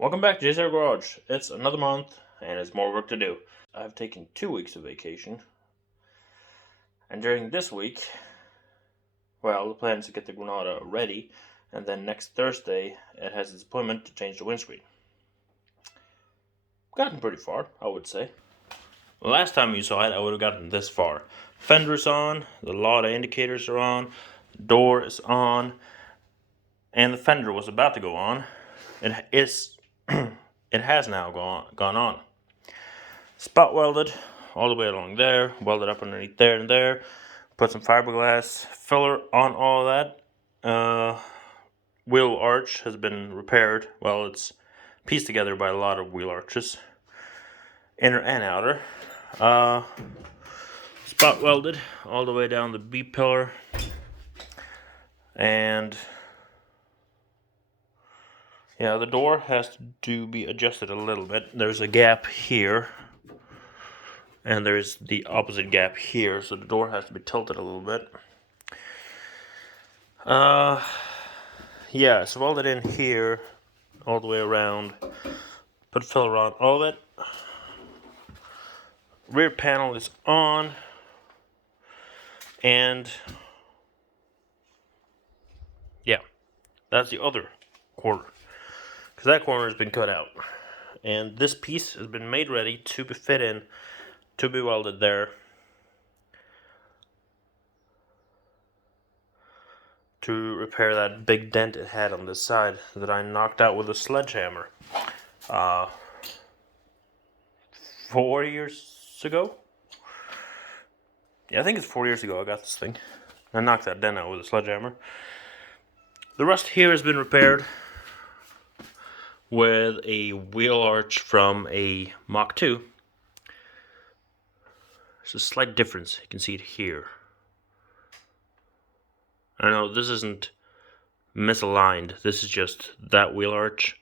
Welcome back to JSR Garage. It's another month, and it's more work to do. I've taken 2 weeks of vacation, and during this week, the plan is to get the Granada ready, and then next Thursday, it has its appointment to change the windscreen. Gotten pretty far, I would say. Last time you saw it, I would have gotten this far. Fender's on, the lot of indicators are on, the door is on, and the fender was about to go on. It is. It has now gone on. Spot welded all the way along there, welded up underneath there and there, put some fiberglass filler on all of that. Wheel arch has been repaired. Well, it's pieced together by a lot of wheel arches, inner and outer. Spot welded all the way down the B pillar, and yeah, the door has to be adjusted a little bit. There's a gap here, and there's the opposite gap here, so the door has to be tilted a little bit. Yeah, so welded in here, all the way around, put filler on all of it. Rear panel is on, and yeah, that's the other corner, because that corner has been cut out. And this piece has been made ready to be fit in, to be welded there, to repair that big dent it had on this side that I knocked out with a sledgehammer 4 years ago. Yeah, I think it's 4 years ago I got this thing. I knocked that dent out with a sledgehammer. The rust here has been repaired with a wheel arch from a Mach 2. There's a slight difference. You can see it here. I know this isn't misaligned. This is just that wheel arch.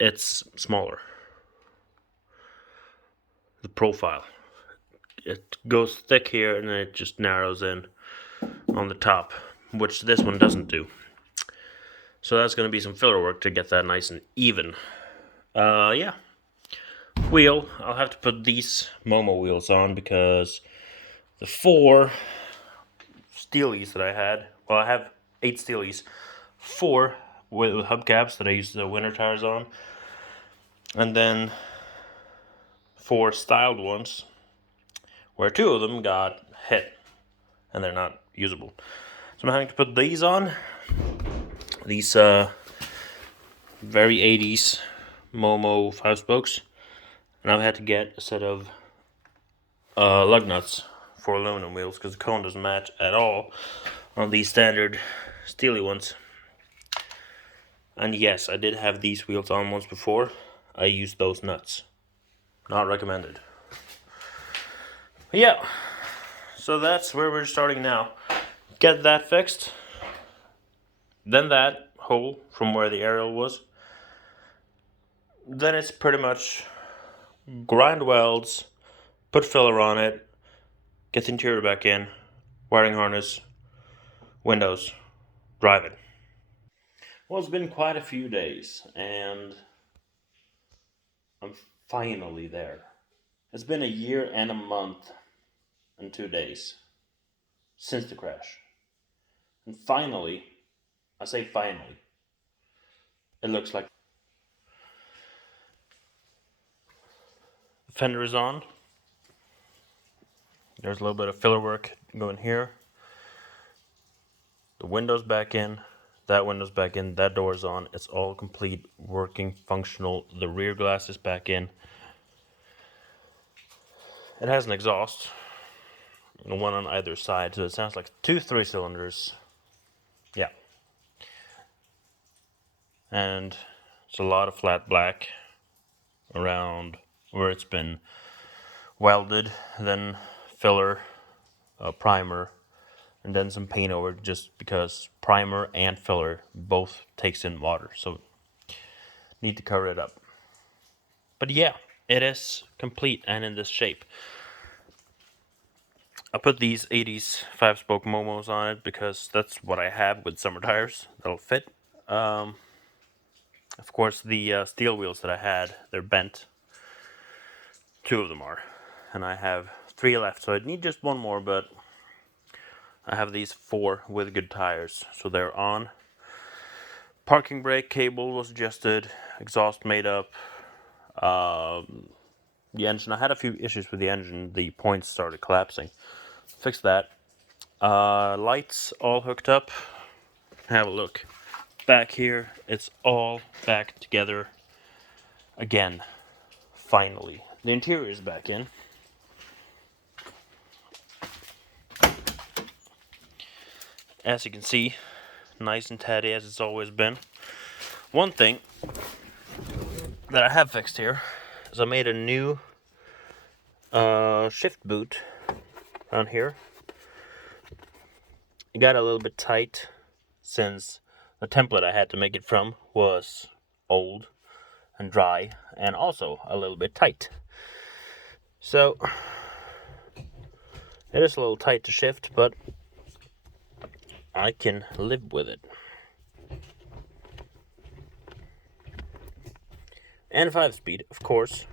It's smaller. The profile. It goes thick here and then it just narrows in on the top, which this one doesn't do. So that's going to be some filler work to get that nice and even. Yeah. Wheel, I'll have to put these Momo wheels on because the 4 steelies that I had, I have 8 steelies, 4 with hubcaps that I used the winter tires on, and then 4 styled ones where 2 of them got hit and they're not usable. So I'm having to put these on, these very 80s Momo 5 spokes, and I've had to get a set of lug nuts for aluminum wheels because the cone doesn't match at all on these standard steely ones. And yes, I did have these wheels on once before. I used those nuts. Not recommended. But yeah, so that's where we're starting now. Get that fixed. Then that hole from where the aerial was. Then it's pretty much grind welds, put filler on it, get the interior back in, wiring harness, windows, drive it. Well, it's been quite a few days, and I'm finally there. It's been a year and a month and 2 days since the crash. And finally, I say finally, it looks like the fender is on. There's a little bit of filler work going here. The window's back in. That window's back in. That door's on. It's all complete, working, functional. The rear glass is back in. It has an exhaust, one on either side, so it sounds like 2 3-cylinders. Yeah. And it's a lot of flat black around where it's been welded, then filler, primer, and then some paint over, just because primer and filler both takes in water, so need to cover it up. But yeah, it is complete and in this shape. I put these 80s 5-spoke Momos on it because that's what I have with summer tires that'll fit. Of course, the steel wheels that I had, they're bent. 2 of them are. And I have 3 left, so I need just 1 more, but I have these 4 with good tires, so they're on. Parking brake cable was adjusted, exhaust made up. The engine, I had a few issues with the engine. The points started collapsing. Fixed that. Lights all hooked up. Have a look. Back here, it's all back together again. Finally. The interior is back in. As you can see, nice and tatty as it's always been. One thing that I have fixed here is I made a new shift boot on here. It got a little bit tight since the template I had to make it from was old and dry and also a little bit tight. So it is a little tight to shift, but I can live with it. And 5-speed, of course.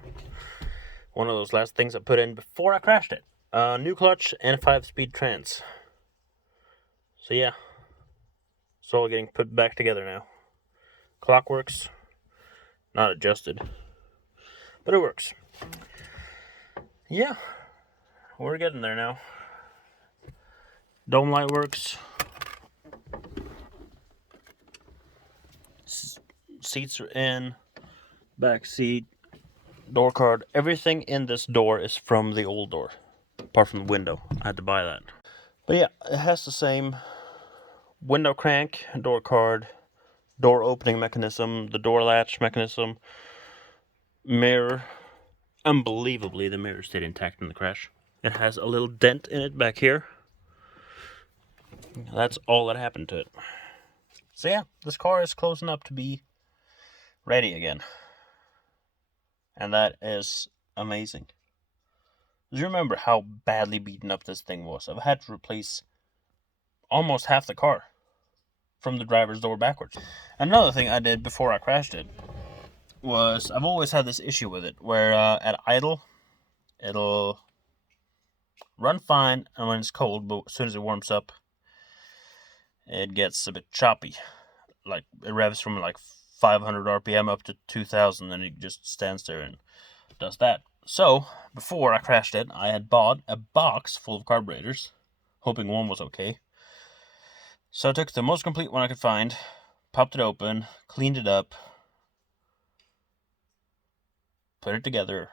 One of those last things I put in before I crashed it. New clutch and 5-speed trans. So yeah, it's all getting put back together now. Clock works. Not adjusted, but it works. Yeah, we're getting there now. Dome light works. Seats are in. Back seat. Door card. Everything in this door is from the old door, apart from the window. I had to buy that. But yeah, it has the same window crank, door card, door opening mechanism, the door latch mechanism, mirror. Unbelievably, the mirror stayed intact in the crash. It has a little dent in it back here. That's all that happened to it. So yeah, this car is closing up to be ready again. And that is amazing. Do you remember how badly beaten up this thing was? I've had to replace almost half the car from the driver's door backwards. Another thing I did before I crashed it was, I've always had this issue with it, where at idle, it'll run fine, and when it's cold, but as soon as it warms up, it gets a bit choppy. Like, it revs from like 500 RPM up to 2000, and it just stands there and does that. So, before I crashed it, I had bought a box full of carburetors, hoping one was okay. So I took the most complete one I could find, popped it open, cleaned it up, put it together,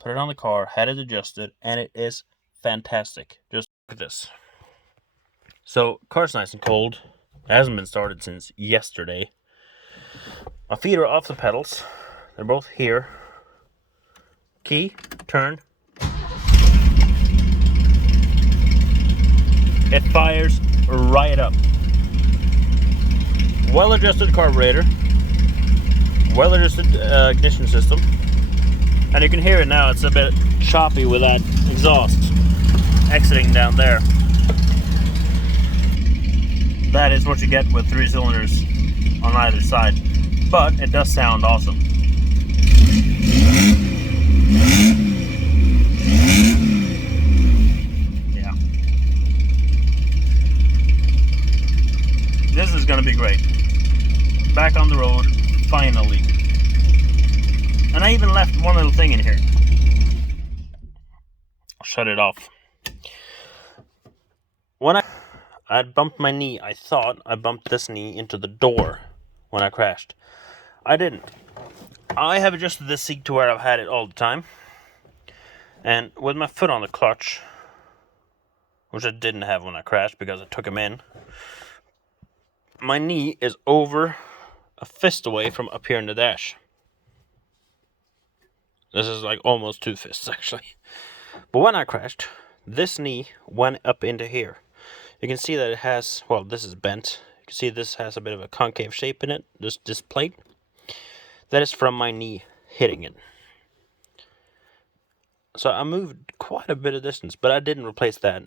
put it on the car, had it adjusted, and it is fantastic. Just look at this. So, car's nice and cold. It hasn't been started since yesterday. My feet are off the pedals. They're both here. Key, turn. It fires right up. Well-adjusted carburetor. Well-adjusted ignition system. And you can hear it now, it's a bit choppy with that exhaust exiting down there. That is what you get with 3 cylinders on either side. But it does sound awesome. Yeah. This is gonna be great. Back on the road, finally. And I even left one little thing in here. I'll shut it off. When I'd bumped my knee, I thought I bumped this knee into the door when I crashed. I didn't. I have adjusted this seat to where I've had it all the time. And with my foot on the clutch, which I didn't have when I crashed because I took him in, my knee is over a fist away from up here in the dash. This is like almost 2 fists, actually. But when I crashed, this knee went up into here. You can see that it has, well, this is bent. You can see this has a bit of a concave shape in it, this plate. That is from my knee hitting it. So I moved quite a bit of distance, but I didn't replace that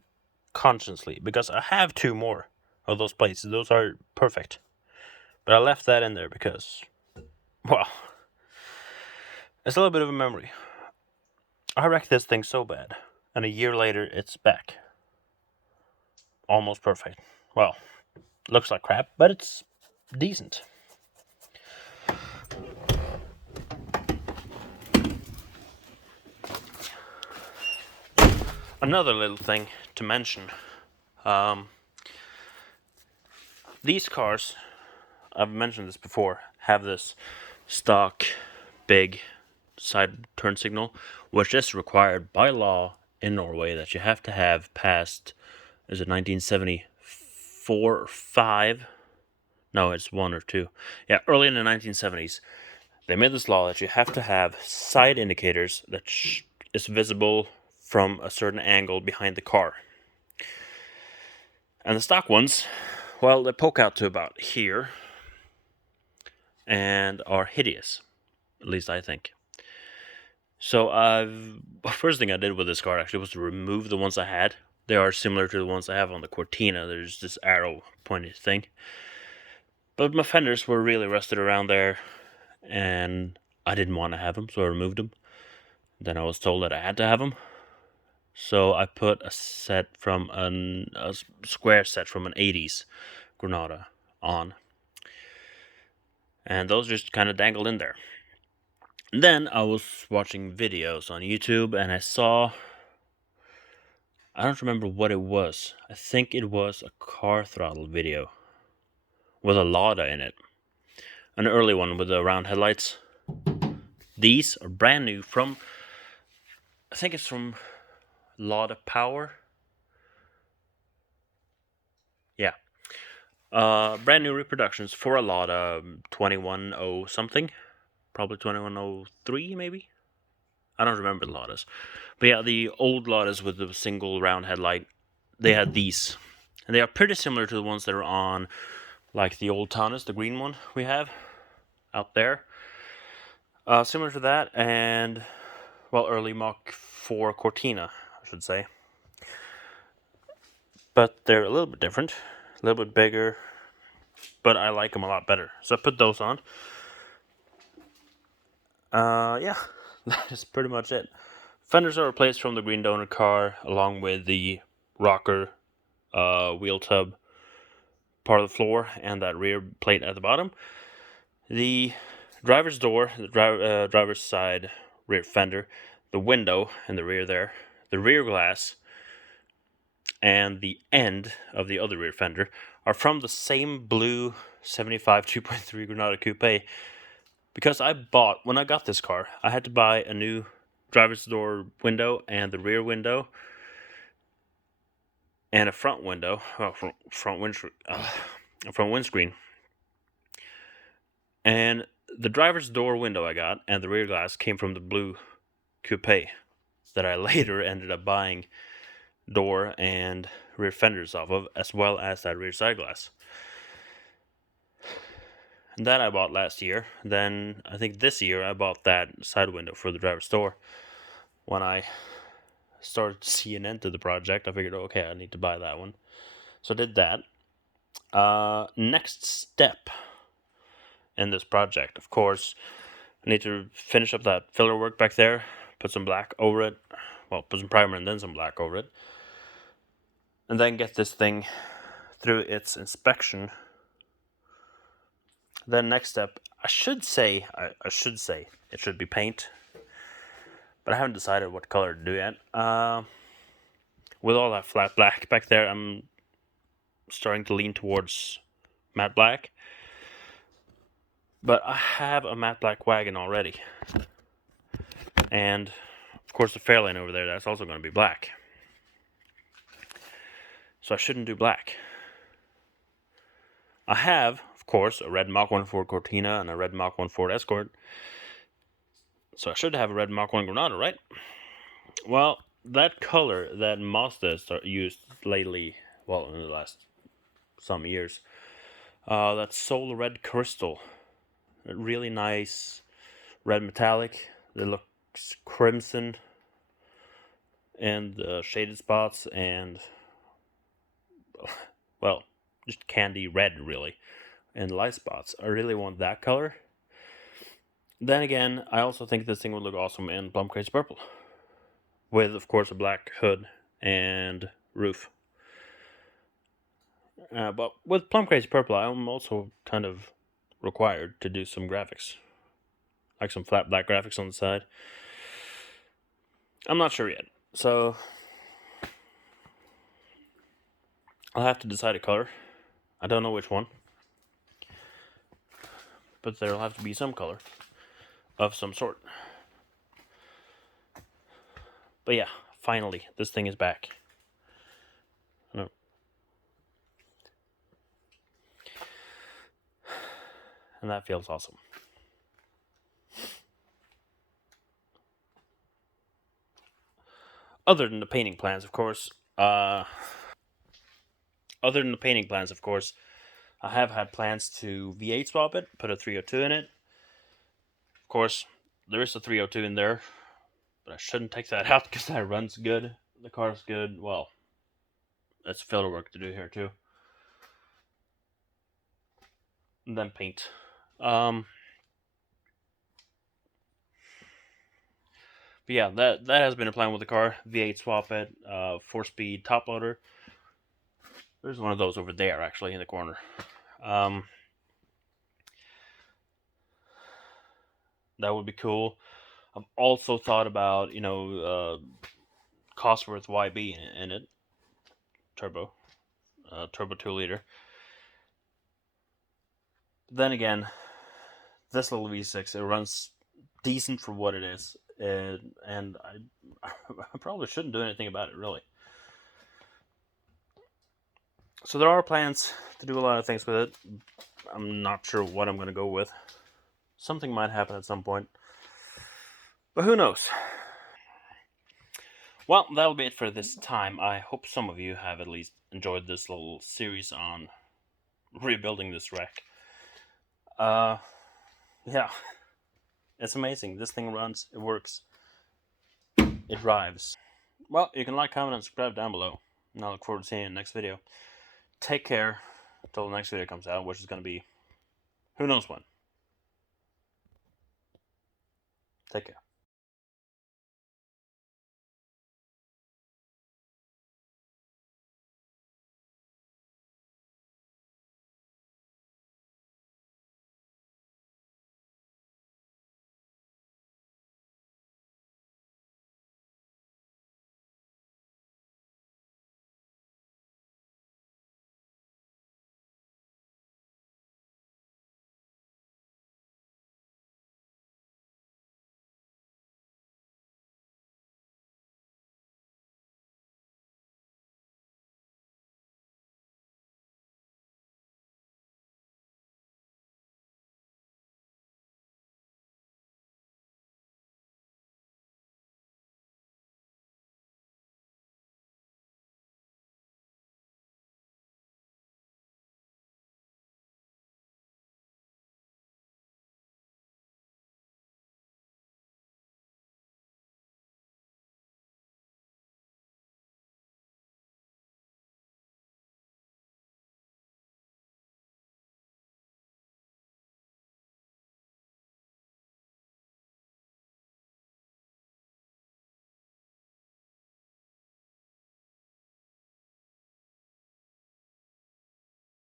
consciously because I have 2 more of those plates. Those are perfect. But I left that in there because Well, it's a little bit of a memory. I wrecked this thing so bad, and a year later, it's back. Almost perfect. Well, looks like crap, but it's decent. Another little thing to mention. Um, these cars, I've mentioned this before, have this stock big side turn signal, which is required by law in Norway that you have to have past, is it 1974 or 5? No, it's 1 or 2. Yeah, early in the 1970s, they made this law that you have to have side indicators that is visible from a certain angle behind the car. And the stock ones, well, they poke out to about here and are hideous, at least I think. So, first thing I did with this car actually was to remove the ones I had. They are similar to the ones I have on the Cortina. There's this arrow pointed thing. But my fenders were really rusted around there, and I didn't want to have them, so I removed them. Then I was told that I had to have them. So I put a square set from an 80s Granada on. And those just kind of dangled in there. And then I was watching videos on YouTube, and I don't remember what it was. I think it was a car throttle video with a Lada in it. An early one with the round headlights. These are brand new from, I think it's from Lada Power. Yeah. Brand new reproductions for a Lada 21.0 something. Probably 2103 maybe? I don't remember the Ladas. But yeah, the old Ladas with the single round headlight, they had these. And they are pretty similar to the ones that are on, like the old Taunus, the green one we have out there. Similar to that, and, well, early Mach 4 Cortina, I should say. But they're a little bit different, a little bit bigger, but I like them a lot better. So I put those on. Yeah, that is pretty much it. Fenders are replaced from the green donor car, along with the rocker, wheel tub part of the floor, and that rear plate at the bottom. The driver's door, the driver's side rear fender, the window in the rear there, the rear glass, and the end of the other rear fender are from the same blue 75 2.3 Granada Coupe. Because when I got this car, I had to buy a new driver's door window and the rear window and a front window, front windscreen. And the driver's door window I got and the rear glass came from the blue Coupe that I later ended up buying door and rear fenders off of, as well as that rear side glass. And that I bought last year. Then I think this year I bought that side window for the driver's door. When I started seeing into the project, I figured, okay, I need to buy that one. So I did that. Next step in this project, of course, I need to finish up that filler work back there, put some black over it, well, put some primer and then some black over it, and then get this thing through its inspection. Then next step, I should say it should be paint, but I haven't decided what color to do yet. With all that flat black back there, I'm starting to lean towards matte black. But I have a matte black wagon already. And, of course, the Fairlane over there, that's also going to be black. So I shouldn't do black. I have, of course, a red Mach 1 Ford Cortina and a red Mach 1 Ford Escort. So I should have a red Mach 1 Granada, right? Well, that color that Mazda used lately, well, in the last some years, that Soul Red Crystal. A really nice red metallic that looks crimson and shaded spots and, well, just candy red, really, and light spots. I really want that color. Then again, I also think this thing would look awesome in Plum Crazy Purple, with of course a black hood and roof. But with Plum Crazy Purple, I'm also kind of required to do some graphics, like some flat black graphics on the side. I'm not sure yet, so I'll have to decide a color. I don't know which one, but there'll have to be some color of some sort. But yeah, finally, this thing is back. No. And that feels awesome. Other than the painting plans, of course. Other than the painting plans, of course, I have had plans to V8 swap it, put a 302 in it. Of course, there is a 302 in there, but I shouldn't take that out because that runs good. The car's good. Well, that's filler work to do here too. And then paint. But yeah, that has been a plan with the car. V8 swap it, 4-speed top loader. There's one of those over there, actually, in the corner. That would be cool. I've also thought about, Cosworth YB in it, turbo 2-liter. Then again, this little V6, it runs decent for what it is, and I probably shouldn't do anything about it, really. So there are plans to do a lot of things with it. I'm not sure what I'm going to go with. Something might happen at some point, but who knows? Well, that'll be it for this time. I hope some of you have at least enjoyed this little series on rebuilding this wreck. Yeah, it's amazing. This thing runs, it works, it drives. Well, you can like, comment, and subscribe down below. And I look forward to seeing you in the next video. Take care until the next video comes out, which is going to be who knows when. Take care.